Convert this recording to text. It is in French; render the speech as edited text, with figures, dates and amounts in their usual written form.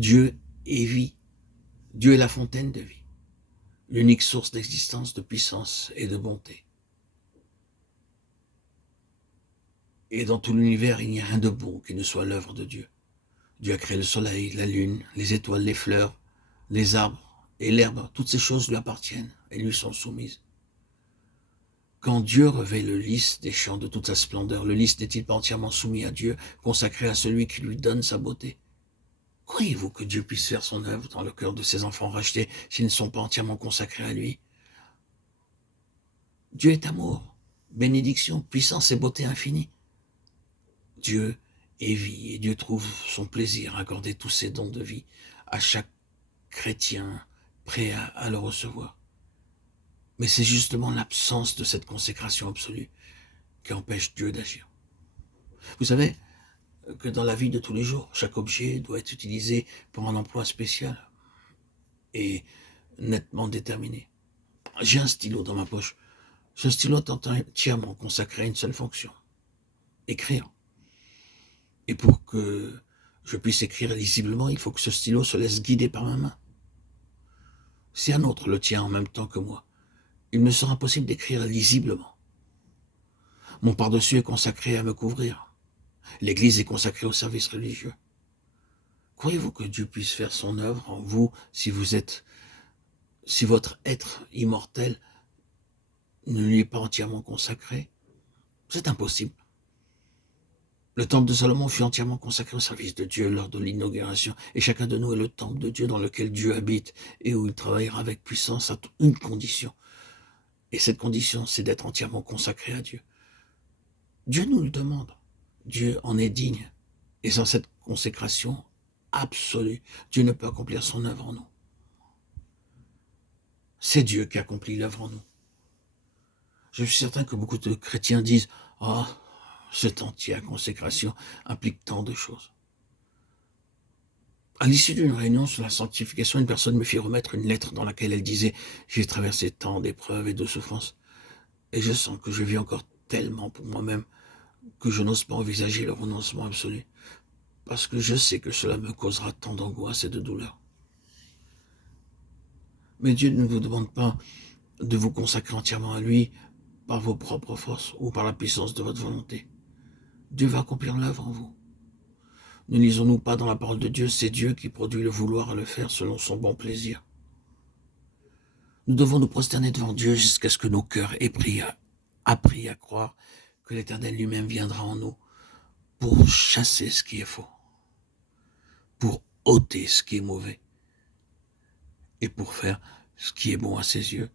Dieu est vie. Dieu est la fontaine de vie, l'unique source d'existence, de puissance et de bonté. Et dans tout l'univers, il n'y a rien de bon qui ne soit l'œuvre de Dieu. Dieu a créé le soleil, la lune, les étoiles, les fleurs, les arbres et l'herbe. Toutes ces choses lui appartiennent et lui sont soumises. Quand Dieu revêt le lys des champs de toute sa splendeur, le lys n'est-il pas entièrement soumis à Dieu, consacré à celui qui lui donne sa beauté? Croyez-vous que Dieu puisse faire son œuvre dans le cœur de ses enfants rachetés s'ils ne sont pas entièrement consacrés à lui? Dieu est amour, bénédiction, puissance et beauté infinie. Dieu est vie et Dieu trouve son plaisir à accorder tous ses dons de vie à chaque chrétien prêt à le recevoir. Mais c'est justement l'absence de cette consécration absolue qui empêche Dieu d'agir. Vous savez que dans la vie de tous les jours, chaque objet doit être utilisé pour un emploi spécial et nettement déterminé. J'ai un stylo dans ma poche. Ce stylo est entièrement consacré à une seule fonction, écrire. Et pour que je puisse écrire lisiblement, il faut que ce stylo se laisse guider par ma main. Si un autre le tient en même temps que moi, il me sera impossible d'écrire lisiblement. Mon pardessus est consacré à me couvrir. L'Église est consacrée au service religieux. Croyez-vous que Dieu puisse faire son œuvre en vous si votre être immortel ne lui est pas entièrement consacré? C'est impossible. Le temple de Salomon fut entièrement consacré au service de Dieu lors de l'inauguration, et chacun de nous est le temple de Dieu dans lequel Dieu habite et où il travaillera avec puissance à une condition. Et cette condition, c'est d'être entièrement consacré à Dieu. Dieu nous le demande. Dieu en est digne. Et sans cette consécration absolue, Dieu ne peut accomplir son œuvre en nous. C'est Dieu qui accomplit l'œuvre en nous. Je suis certain que beaucoup de chrétiens disent « Ah, cette entière consécration implique tant de choses. » À l'issue d'une réunion sur la sanctification, une personne me fit remettre une lettre dans laquelle elle disait « J'ai traversé tant d'épreuves et de souffrances, et je sens que je vis encore tellement pour moi-même que je n'ose pas envisager le renoncement absolu, parce que je sais que cela me causera tant d'angoisse et de douleur. » Mais Dieu ne vous demande pas de vous consacrer entièrement à lui par vos propres forces ou par la puissance de votre volonté. Dieu va accomplir l'œuvre en vous. Ne lisons-nous pas dans la parole de Dieu, c'est Dieu qui produit le vouloir et le faire selon son bon plaisir. Nous devons nous prosterner devant Dieu jusqu'à ce que nos cœurs aient appris à croire que l'Éternel lui-même viendra en nous pour chasser ce qui est faux, pour ôter ce qui est mauvais et pour faire ce qui est bon à ses yeux.